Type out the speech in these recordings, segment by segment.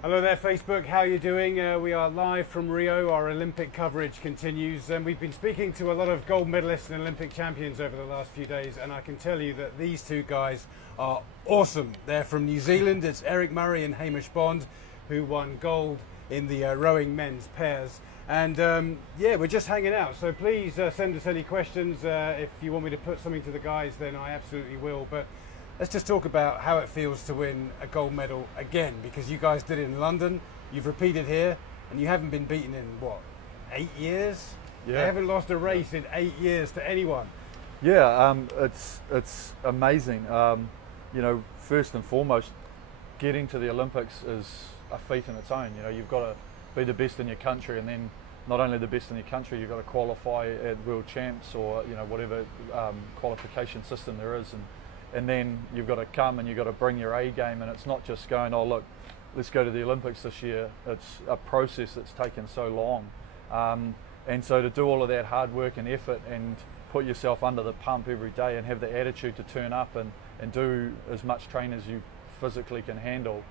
Hello there Facebook, how are you doing? We are live from Rio, our Olympic coverage continues, and we've been speaking to a lot of gold medalists and Olympic champions over the last few days, and I can tell you that these two guys are awesome. They're from New Zealand. It's Eric Murray and Hamish Bond, who won gold in the rowing men's pairs. And yeah, we're just hanging out, so please send us any questions. If you want me to put something to the guys, then I absolutely will. But let's just talk about how it feels to win a gold medal again, because you guys did it in London, you've repeated here, and you haven't been beaten in, what, 8 years? Yeah. They haven't lost a race in 8 years to anyone. Yeah, it's amazing. You know, first and foremost, getting to the Olympics is a feat in its own. You know, you've got to be the best in your country, and then not only the best in your country, you've got to qualify at World Champs or, you know, whatever qualification system there is. And then you've got to come and you've got to bring your A game, and it's not just going, oh look, let's go to the Olympics this year. It's a process that's taken so long. And so to do all of that hard work and effort and put yourself under the pump every day and have the attitude to turn up and do as much training as you physically can handle,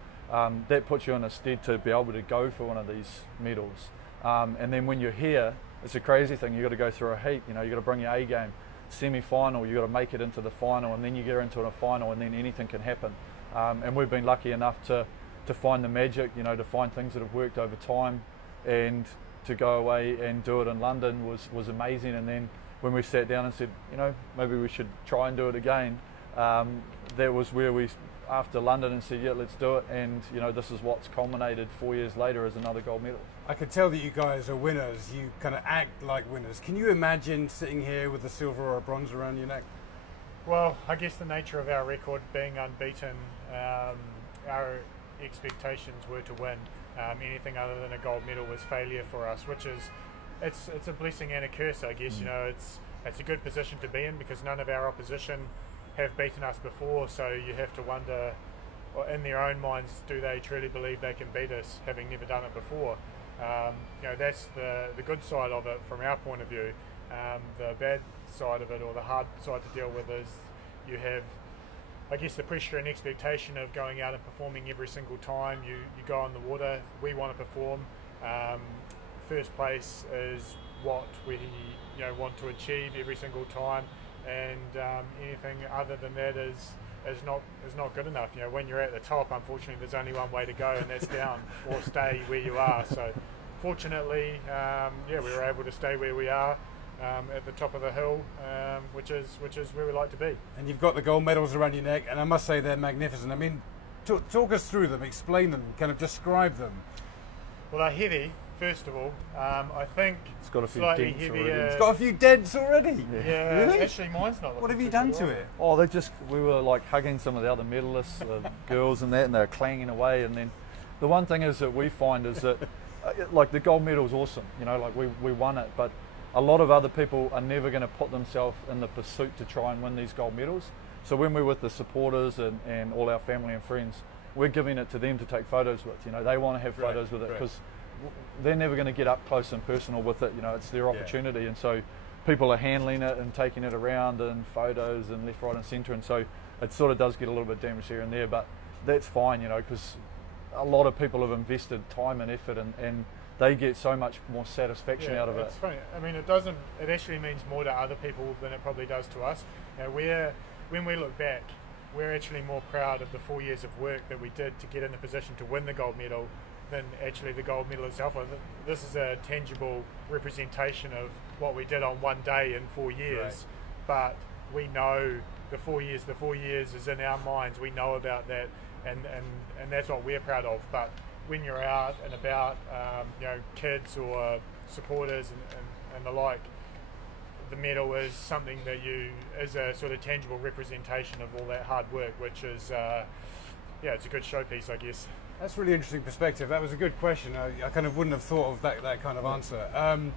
that puts you in a stead to be able to go for one of these medals. And then when you're here, it's a crazy thing. You've got to go through a heat, you know, you've got to bring your A game. Semi-final, you've got to make it into the final, and then you get into a final, and then anything can happen. And we've been lucky enough to find the magic, you know, to find things that have worked over time, and to go away and do it in London was amazing. And then when we sat down and said, you know, maybe we should try and do it again, that was where we, after London, and said, yeah, let's do it. And you know, this is what's culminated 4 years later as another gold medal. I could tell that you guys are winners. You kind of act like winners. Can you imagine sitting here with a silver or a bronze around your neck? Well, I guess the nature of our record being unbeaten, our expectations were to win. Anything other than a gold medal was failure for us, which is, it's a blessing and a curse, I guess. You know, it's a good position to be in because none of our opposition have beaten us before, so you have to wonder, in their own minds, do they truly believe they can beat us, having never done it before? You know, that's the good side of it from our point of view. The bad side of it, or the hard side to deal with, is you have, I guess, the pressure and expectation of going out and performing every single time you go on the water. We want to perform. First place is what we want to achieve every single time, and anything other than that is not good enough. You know, when you're at the top, unfortunately, there's only one way to go, and that's down or stay where you are. So, fortunately, yeah, we were able to stay where we are at the top of the hill, which is where we like to be. And you've got the gold medals around your neck, and I must say they're magnificent. I mean, talk us through them, explain them, kind of describe them. Well, they're heavy. First of all, I think It's got a few slightly dents heavier. already. It's got a few dents already. Yeah, Really? actually, mine's not. What have you looking done too to good. it? Oh, we were like hugging some of the other medalists, girls and that, and they were clanging away. And then the one thing is that we find is that, like, the gold medal is awesome, you know, like we won it, but a lot of other people are never going to put themselves in the pursuit to try and win these gold medals. So when we're with the supporters and all our family and friends, we're giving it to them to take photos with. You know, they want to have Right, photos with it right. because they're never going to get up close and personal with it. You know, it's their opportunity, and so people are handling it and taking it around and photos and left, right, and centre, and so it sort of does get a little bit damaged here and there, but that's fine, you know, because a lot of people have invested time and effort, and they get so much more satisfaction out of it. It's funny. I mean, it actually means more to other people than it probably does to us. You know, when we look back, we're actually more proud of the 4 years of work that we did to get in the position to win the gold medal than actually the gold medal itself. This is a tangible representation of what we did on one day in 4 years. Right. But we know the 4 years. The 4 years is in our minds. We know about that, and that's what we're proud of. But when you're out and about, you know, kids or supporters and the like, the medal is something that is a sort of tangible representation of all that hard work, which is, yeah, it's a good showpiece, I guess. That's really interesting perspective. That was a good question. I kind of wouldn't have thought of that kind of answer.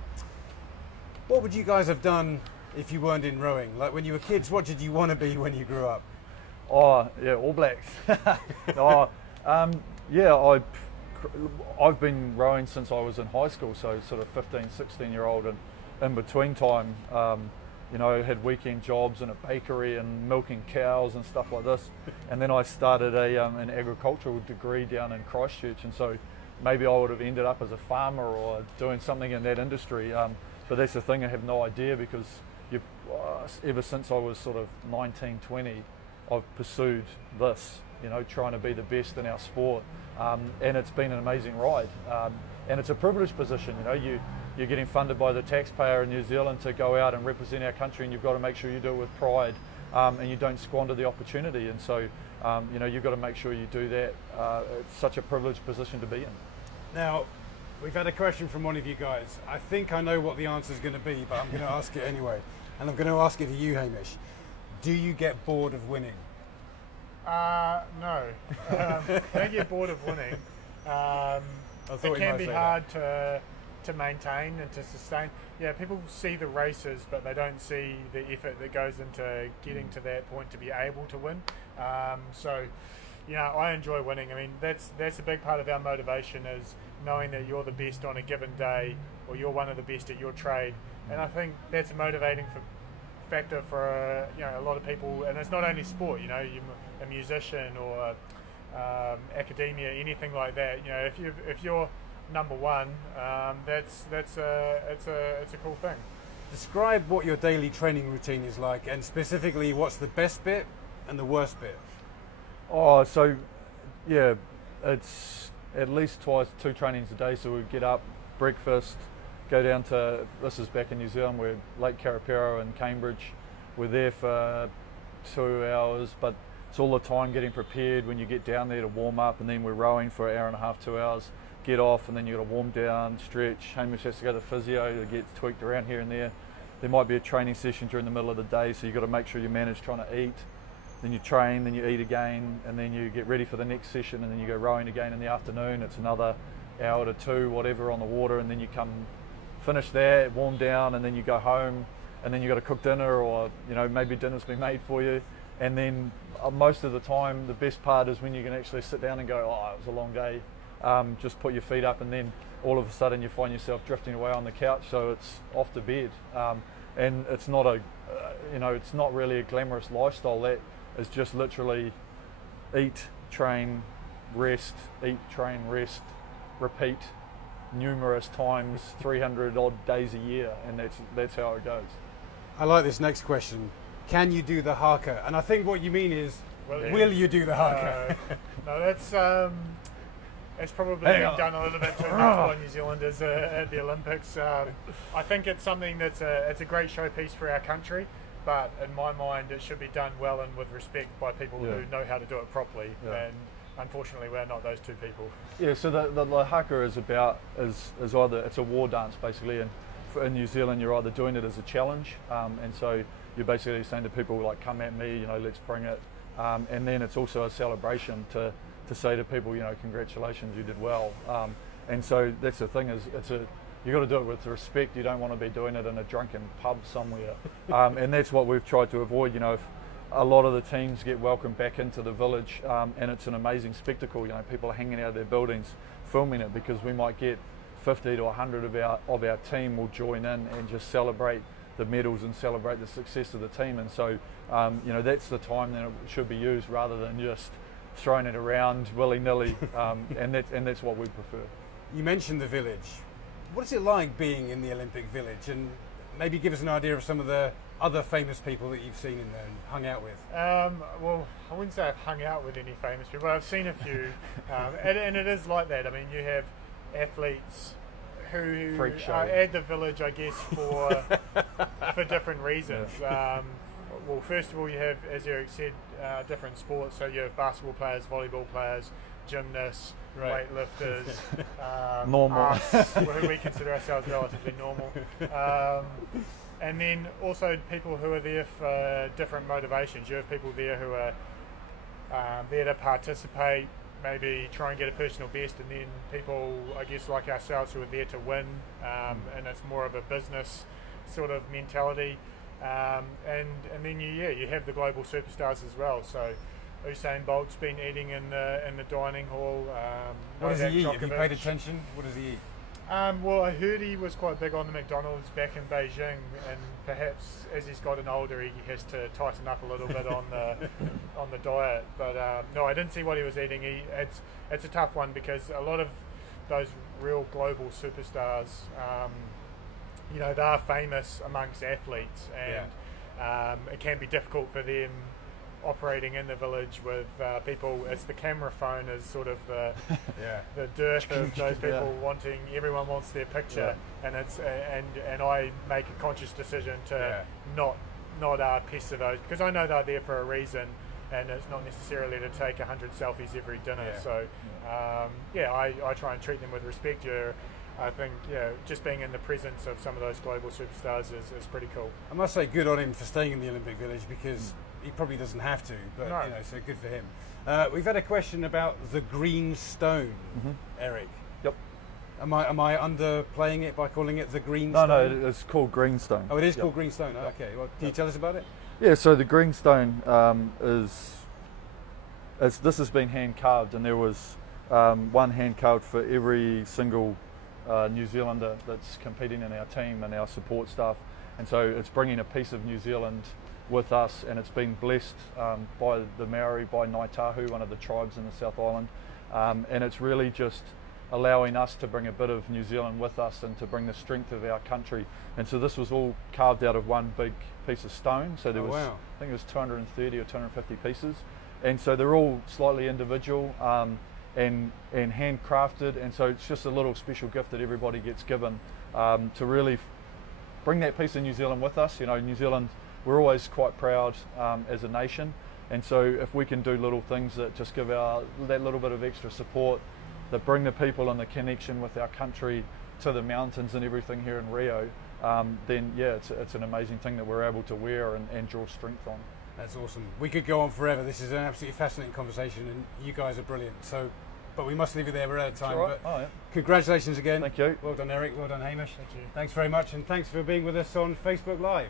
What would you guys have done if you weren't in rowing? Like when you were kids, what did you want to be when you grew up? Oh, yeah, All Blacks. Yeah, I've been rowing since I was in high school, so sort of 15, 16-year-old, and in between time, you know, had weekend jobs in a bakery and milking cows and stuff like this. And then I started an agricultural degree down in Christchurch, and so maybe I would have ended up as a farmer or doing something in that industry. But that's the thing, I have no idea, because ever since I was sort of 19, 20, I've pursued this, you know, trying to be the best in our sport. And it's been an amazing ride. And it's a privileged position, you know, you're getting funded by the taxpayer in New Zealand to go out and represent our country, and you've got to make sure you do it with pride, and you don't squander the opportunity. And so, you know, you've got to make sure you do that. It's such a privileged position to be in. Now, we've had a question from one of you guys. I think I know what the answer is going to be, but I'm going to ask it anyway. And I'm going to ask it to you, Hamish. Do you get bored of winning? No. I don't get bored of winning. It can be hard to maintain and to sustain. Yeah, people see the races, but they don't see the effort that goes into getting to that point to be able to win. So, you know, I enjoy winning. I mean, that's a big part of our motivation, is knowing that you're the best on a given day, or you're one of the best at your trade. And I think that's a motivating factor for you know, a lot of people. And it's not only sport. You know, you're a musician or academia, anything like that. You know, if you're number one, it's a cool thing. Describe what your daily training routine is like, and specifically what's the best bit and the worst bit. Oh, so yeah, it's at least 2 trainings a day. So we get up, breakfast, go down to, this is back in New Zealand, we're Lake Karapiro in Cambridge. We're there for 2 hours, but it's all the time getting prepared when you get down there to warm up, and then we're rowing for an hour and a half, 2 hours, get off, and then you got to warm down, stretch. Hamish has to go to physio to get tweaked around here and there. There might be a training session during the middle of the day, so you've got to make sure you manage trying to eat. Then you train, then you eat again, and then you get ready for the next session, and then you go rowing again in the afternoon. It's another hour to 2, whatever, on the water, and then you come finish that, warm down, and then you go home, and then you got to cook dinner, or you know, maybe dinner's been made for you. And then most of the time, the best part is when you can actually sit down and go, oh, it was a long day. Just put your feet up, and then all of a sudden you find yourself drifting away on the couch. So it's off to bed, and it's not you know, it's not really a glamorous lifestyle. That is just literally eat, train, rest, eat, train, rest, repeat numerous times, 300 odd days a year, and that's how it goes. I like this next question. Can you do the haka? And I think what you mean is, will you do the haka? No, that's probably done a little bit too much by New Zealanders at the Olympics. I think it's something it's a great showpiece for our country, but in my mind it should be done well and with respect by people who know how to do it properly. And unfortunately, we're not those two people. Yeah, so the haka is either, it's a war dance basically, and in New Zealand you're either doing it as a challenge, and so you're basically saying to people like, come at me, you know, let's bring it, and then it's also a celebration to say to people, you know, congratulations, you did well, and so that's the thing, is you got to do it with respect. You don't want to be doing it in a drunken pub somewhere, and that's what we've tried to avoid. You know, if a lot of the teams get welcomed back into the village, and it's an amazing spectacle. You know, people are hanging out of their buildings filming it, because we might get 50 to 100 of our team will join in and just celebrate the medals and celebrate the success of the team. And so, you know, that's the time that it should be used, rather than just throwing it around willy-nilly, and that's what we prefer. You mentioned the village. What is it like being in the Olympic Village? And maybe give us an idea of some of the other famous people that you've seen in there and hung out with. Well, I wouldn't say I've hung out with any famous people, but I've seen a few, and it is like that. I mean, you have athletes who are at the village, I guess, for different reasons. Well, first of all, you have, as Eric said, different sports. So you have basketball players, volleyball players, gymnasts, weightlifters, normal, us, who we consider ourselves relatively normal. And then also people who are there for different motivations. You have people there who are there to participate, maybe try and get a personal best, and then people, I guess, like ourselves, who are there to win, and it's more of a business sort of mentality. And then you have the global superstars as well. So Usain Bolt's been eating in the dining hall. What does he eat? Have you paid attention? What does he eat? Well, I heard he was quite big on the McDonald's back in Beijing, and perhaps as he's gotten older, he has to tighten up a little bit on the diet. But no, I didn't see what he was eating. It's a tough one because a lot of those real global superstars, they're famous amongst athletes, and it can be difficult for them operating in the village with people. It's the camera phone is sort of the dearth of those people wanting. Everyone wants their picture, and it's and I make a conscious decision to not pester those, because I know they're there for a reason, and it's not necessarily to take 100 selfies every dinner. So I try and treat them with respect. I think just being in the presence of some of those global superstars is pretty cool. I must say, good on him for staying in the Olympic Village, because he probably doesn't have to, but No. so good for him. We've had a question about the green stone, Eric. Yep. Am I underplaying it by calling it the green No, stone? no, it's called greenstone. Oh, it is called green stone. Okay. Well, can you tell us about it? Yeah, so the greenstone this has been hand carved, and there was one hand carved for every single New Zealander that's competing in our team and our support staff, and so it's bringing a piece of New Zealand with us, and it's been blessed by the Maori, by Ngāi Tahu, one of the tribes in the South Island, and it's really just allowing us to bring a bit of New Zealand with us and to bring the strength of our country. And so this was all carved out of one big piece of stone, so there was wow. I think it was 230 or 250 pieces, and so they're all slightly individual and handcrafted, and so it's just a little special gift that everybody gets given to really bring that piece of New Zealand with us. New Zealand, we're always quite proud as a nation, and so if we can do little things that just give that little bit of extra support, that bring the people and the connection with our country to the mountains and everything here in Rio, then it's an amazing thing that we're able to wear and draw strength on. That's awesome. We could go on forever. This is an absolutely fascinating conversation, and you guys are brilliant. But we must leave it there. We're out of time. All right. But congratulations again. Thank you. Well done, Eric. Well done, Hamish. Thank you. Thanks very much, and thanks for being with us on Facebook Live.